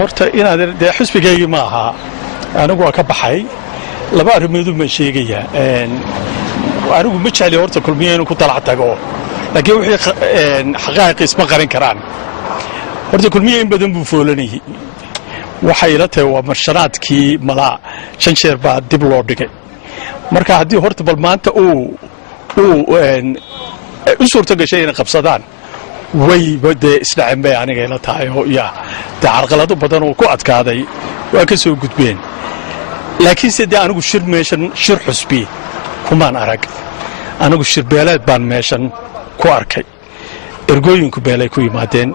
horta inaad dee xisbigaygii ma aha anigu waa ka baxay laba arrimood ma sheegaya anigu ma jecli horta kulmiye inuu ku talac tago laakiin wixii xaqaaqiis isma qarin karaan horta kulmiye in badan buu foolanayay waxay ila tahay waa marshanaadkii malaa 5 jeer baa dib loo dhigay marka haddii horta bal maanta u suurto gashay inay qabsadaan way bade isdhaceen bay aniga ila tahay oo carqalado badan oo ku adkaaday waa ka soo gudbeen laakiin sidee anigu shir xusbi kumaan arag anigu shir beeleed baan meeshan ku arkay ergooyinku beelay ku yimaadeen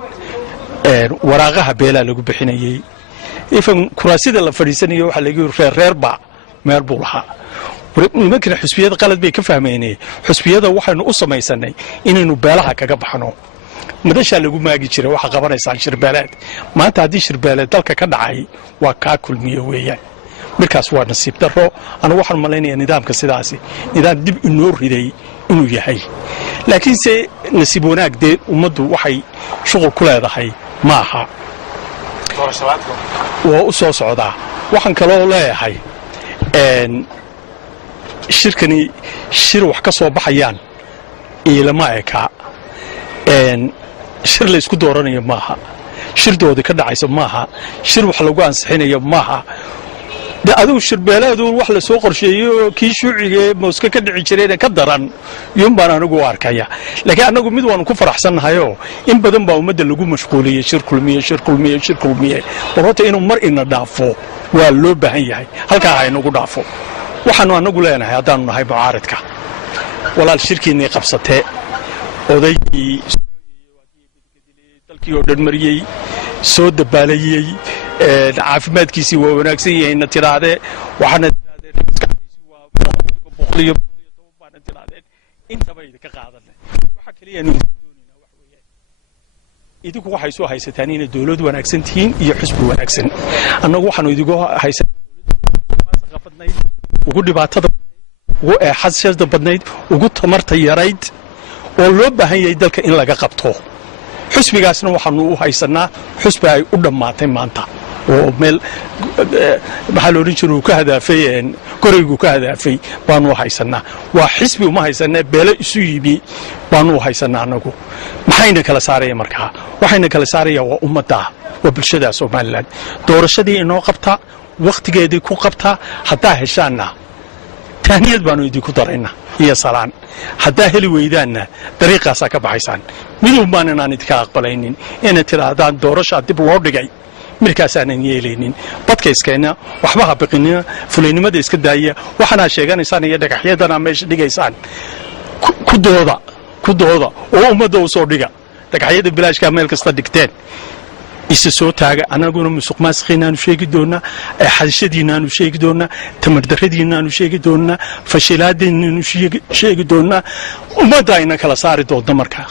waraaqaha beelaa lagu bixinayay ifan kuraasida la fadhiisanayo waxa lagu reerba meel buu lahaa nimankana xusbiyada qalad bay ka fahmeenay xusbiyada waxaanu u samaysanay inaynu beelaha kaga baxno madasha lagu maagi jiray waxa qabanaysan shirbeeleed maanta hadii shirbeeleed dalka ka dhacay waa ka kulmiye weeyaan markaas waa nasiib daro anigu waxaan maleynayaa nidaamka sidaasi nidaam dib inoo riday inuu yahay laakiin se nasiib wanaag dee ummaddu waxay shuqul ku leedahay ma aha waa u soo socdaa waxaan kaloo leeyahay shirkani shir wax ka soo baxayaan ilama eka shir la isku dooranayo maaha shirdoodi ka dhacayso maaha shir wax lagu ansixinayo maaha de adigu shirbeeleedu wax la soo qorsheeyo kii shuuciga mooska ka dhici jiray ka daran yum baan anigu arkaya laakiin anagu mid waan ku faraxsanahayo in badan baa ummadda lagu mashquuliyay shir kulmiye horta inuu mar ina dhaafo waa loo baahan yahay halkaa ay nagu dhaafo waxaanu anagu leenahay haddaanu nahay mucaaradka walaal shirkiinay qabsatee odaygii dalkii oo dhan mariyey soo dabaalayey caafimaadkiisii waa wanaagsan yahayna tiraadee waxaana tiraadeen maskaxdiisii waa boqoliyo baana tiraadeen intaba idinka qaadanay waxa kaliya inuu doonayna wax weeyaan idinku waxay soo haysataan inay dawlad wanaagsan tihiin iyo xisbi wanaagsan annagu waxaanu idigu haysataa qafadnayd ugu dhibaatada ugu xasashada badnayd ugu tamarta yarayd oo loo baahan yahay dalka in laga qabto xisbigaasna waxaanu u haysanaa xisbi ay u dhammaatay maanta oo meel maxaa la odhan jiray uu ka hadaafay koraygu ka hadaafay baanu u haysanaa waa xisbi uma haysanaa beelo isu yimi baanu u haysanaa anagu maxayna kala saaraya markaa waxayna kala saaraya waa ummadda waa bulshada Soomaaliland doorashadii inoo qabta waqtigeedii ku qabta haddaa heshaana tahniyad baanu idinku daraynaa iyo salaan haddaa heli weydaanna dariiqaasaa ka baxaysaan midun baan inaan idinka aqbalaynin ina tirahdaan doorashaa dib loo dhigay markaasaanan yeelaynin badka iskeenna waxba ha biqinina fulaynimada iska daaya waxaanaa sheeganaysaan iyo dhagaxyadana meesha dhigaysaan ku dooda oo ummadda u soo dhiga dhagaxyada bilaashkaa meel kasta dhigteen isa soo taaga anaguna musuq maasqiinaanu sheegi doonaa xadishadiinaanu sheegi doonaa tamardaradiinaanu sheegi doonaa fashilaadiinaanu sheegi doonaa ummadda ayna kala saari doonta markaa